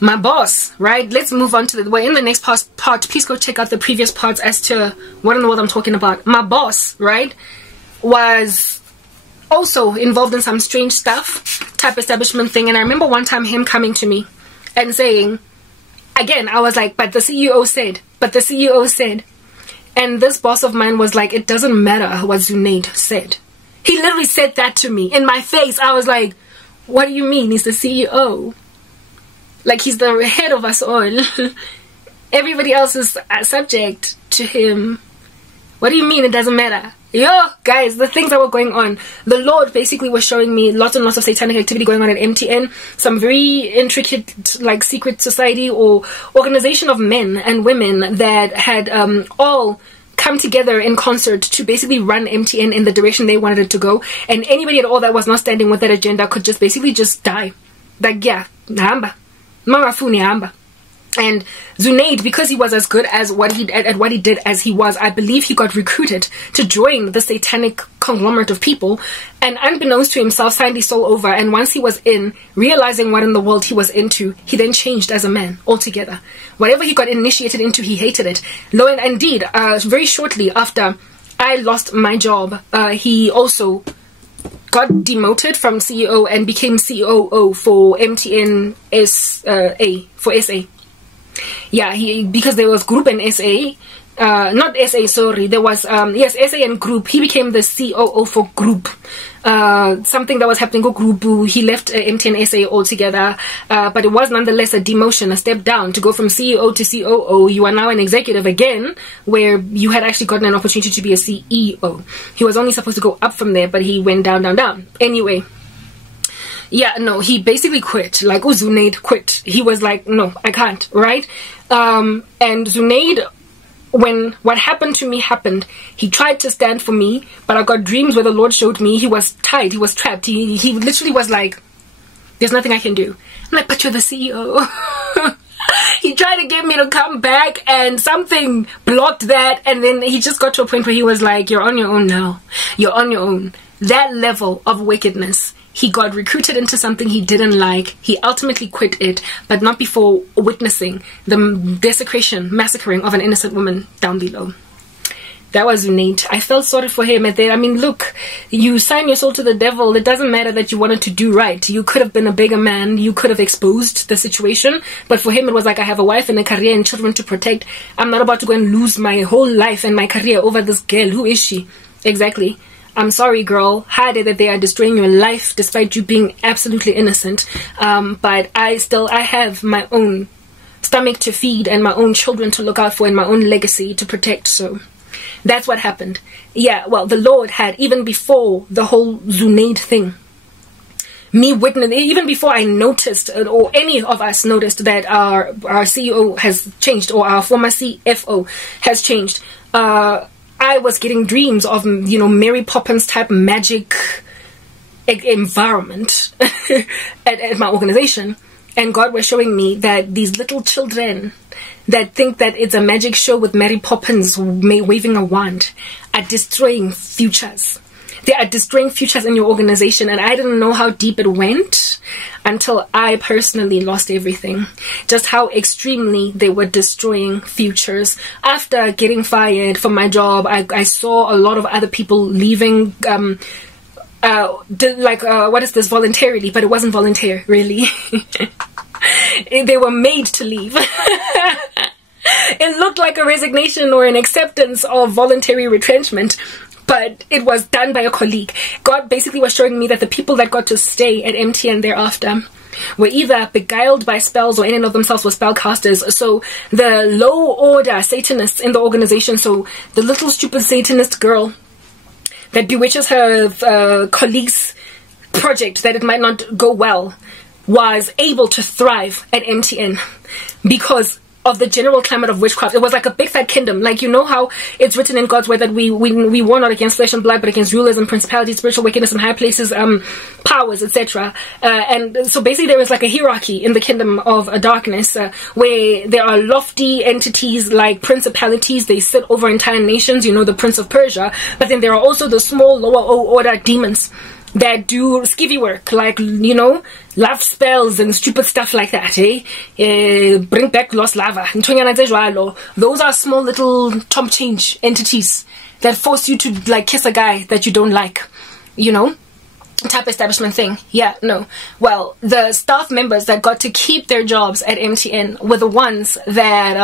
my boss, right? Let's move on to we're in the next part. Please go check out the previous parts as to what in the world I'm talking about. My boss, right, was also involved in some strange stuff, type establishment thing. And I remember one time him coming to me and saying, again, I was like, but the CEO said. And this boss of mine was like, it doesn't matter what Zunaid said. He literally said that to me in my face. I was like, what do you mean? He's the CEO. Like, he's the head of us all. Everybody else is subject to him. What do you mean it doesn't matter? Yo, guys, the things that were going on. The Lord basically was showing me lots and lots of satanic activity going on at MTN. Some very intricate, like, secret society or organization of men and women that had all come together in concert to basically run MTN in the direction they wanted it to go. And anybody at all that was not standing with that agenda could just basically just die. Like, yeah, hamba. Mangafuni hamba. And Zunaid, because he was as good as what he did as he was, I believe he got recruited to join the satanic conglomerate of people, and unbeknownst to himself signed his soul over. And once he was in, realizing what in the world he was into, he then changed as a man altogether. Whatever he got initiated into, he hated it. Lo and indeed, very shortly after I lost my job, he also got demoted from CEO and became COO for MTN SA. Yeah, because there was group and SA, not SA, sorry, there was, yes, SA and group. He became the COO for group. Something that was happening with group, he left MTN SA altogether, but it was nonetheless a demotion, a step down to go from CEO to COO. You are now an executive again, where you had actually gotten an opportunity to be a CEO. He was only supposed to go up from there, but he went down, down, down. Anyway. Yeah, no, he basically quit. Like, Zunaid quit. He was like, no, I can't, right? And Zunaid, when what happened to me happened, he tried to stand for me, but I got dreams where the Lord showed me he was tied, he was trapped. He literally was like, there's nothing I can do. I'm like, but you're the CEO. He tried to get me to come back, and something blocked that, and then he just got to a point where he was like, you're on your own now. You're on your own. That level of wickedness. He got recruited into something he didn't like. He ultimately quit it, but not before witnessing the desecration, massacring of an innocent woman down below. That was Zunaid. I felt sorry for him at that. I mean, look, you sign your soul to the devil. It doesn't matter that you wanted to do right. You could have been a bigger man. You could have exposed the situation. But for him, it was like, I have a wife and a career and children to protect. I'm not about to go and lose my whole life and my career over this girl. Who is she? Exactly. I'm sorry, girl. Hard that they are destroying your life despite you being absolutely innocent. But I have my own stomach to feed and my own children to look out for and my own legacy to protect. So that's what happened. Yeah, well, the Lord had, even before the whole Zunaid thing, me witnessing, even before I noticed, or any of us noticed, that our CEO has changed, or our former CFO has changed, I was getting dreams of, you know, Mary Poppins type magic environment at my organization. And God was showing me that these little children that think that it's a magic show with Mary Poppins waving a wand are destroying futures. They are destroying futures in your organization, and I didn't know how deep it went until I personally lost everything. Just how extremely they were destroying futures. After getting fired from my job, I saw a lot of other people leaving, what is this, voluntarily, but it wasn't volunteer, really. They were made to leave. It looked like a resignation or an acceptance of voluntary retrenchment, but it was done by a colleague. God basically was showing me that the people that got to stay at MTN thereafter were either beguiled by spells or in and of themselves were spellcasters. So the low order Satanists in the organization, so the little stupid Satanist girl that bewitches her colleague's project that it might not go well, was able to thrive at MTN because of the general climate of witchcraft. It was like a big fat kingdom. Like, you know how it's written in God's word that we war not against flesh and blood, but against rulers and principalities, spiritual wickedness in high places, powers, etc. And so basically there is like a hierarchy in the kingdom of darkness, where there are lofty entities like principalities. They sit over entire nations, you know, the Prince of Persia. But then there are also the small lower order demons that do skivvy work, like, you know, love spells and stupid stuff like that, bring back lost lava. Those are small little chump change entities that force you to like kiss a guy that you don't like, you know, type establishment thing. Yeah, no. Well, the staff members that got to keep their jobs at MTN were the ones that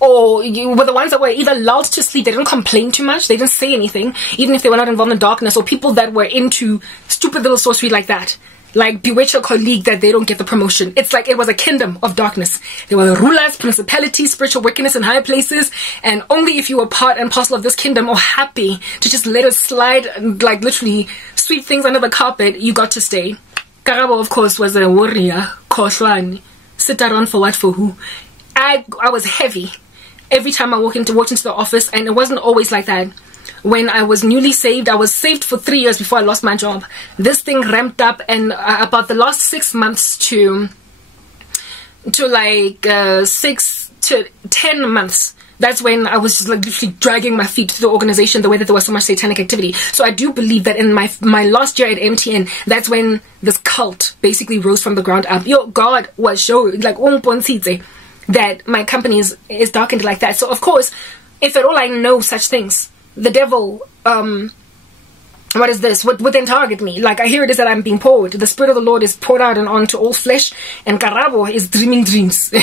were the ones that were either lulled to sleep. They didn't complain too much, they didn't say anything, even if they were not involved in darkness, or people that were into stupid little sorcery like that, like bewitch your colleague that they don't get the promotion. It's like it was a kingdom of darkness. There were rulers, principalities, spiritual wickedness in higher places, and only if you were part and parcel of this kingdom, or happy to just let it slide and like literally sweep things under the carpet, you got to stay. Karabo, of course, was a warrior. Koshwan, sit around for what, for who? I was heavy every time I walked into the office, and it wasn't always like that. When I was newly saved, I was saved for 3 years before I lost my job. This thing ramped up, and about the last 6 months to like 6 to 10 months, that's when I was just like literally dragging my feet through the organization, the way that there was so much satanic activity. So I do believe that in my last year at MTN, that's when this cult basically rose from the ground up. Yo, God was showing like that my company is darkened like that. So of course, if at all I know such things, the devil, what is this, would then target me. Like, I hear it is that I'm being poured. The Spirit of the Lord is poured out and onto all flesh, and Karabo is dreaming dreams.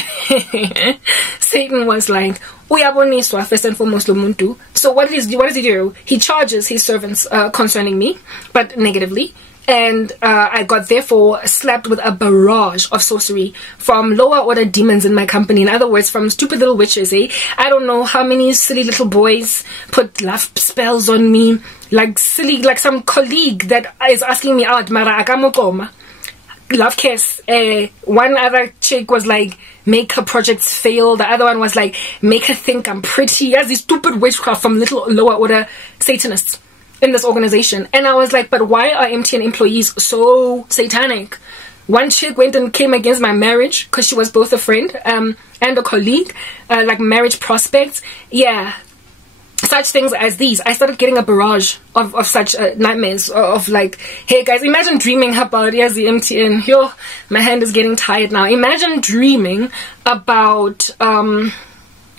Satan was like, uyaboniswa first and foremost lomuntu. So what does he do? He charges his servants concerning me, but negatively. And I got therefore slapped with a barrage of sorcery from lower order demons in my company. In other words, from stupid little witches, I don't know how many silly little boys put love spells on me. Like silly, like some colleague that is asking me out, Mara akamokoma. Love kiss. One other chick was like, make her projects fail. The other one was like, make her think I'm pretty. As these stupid witchcraft from little lower order Satanists in this organization. And I was like, but why are MTN employees so satanic? One chick went and came against my marriage because she was both a friend and a colleague, like marriage prospects. Yeah, such things as these. I started getting a barrage of such nightmares of like, hey guys, imagine dreaming about, yes, the MTN. Yo, my hand is getting tired now. Imagine dreaming about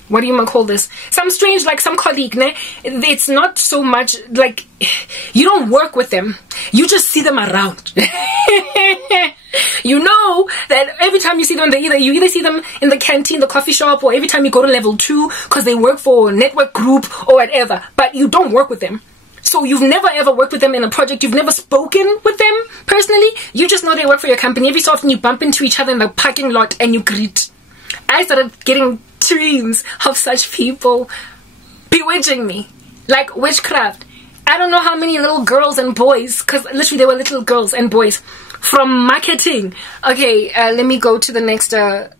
what do you call this? Some strange, like some colleague, ne? It's not so much like you don't work with them, you just see them around. You know that every time you see them, you either see them in the canteen, the coffee shop, or every time you go to level 2 because they work for a network group or whatever, but you don't work with them. So you've never ever worked with them in a project, you've never spoken with them personally, you just know they work for your company. Every so often you bump into each other in the parking lot and you greet. I started getting dreams of such people bewitching me, like witchcraft. I don't know how many little girls and boys, because literally they were little girls and boys from marketing. Okay, let me go to the next video.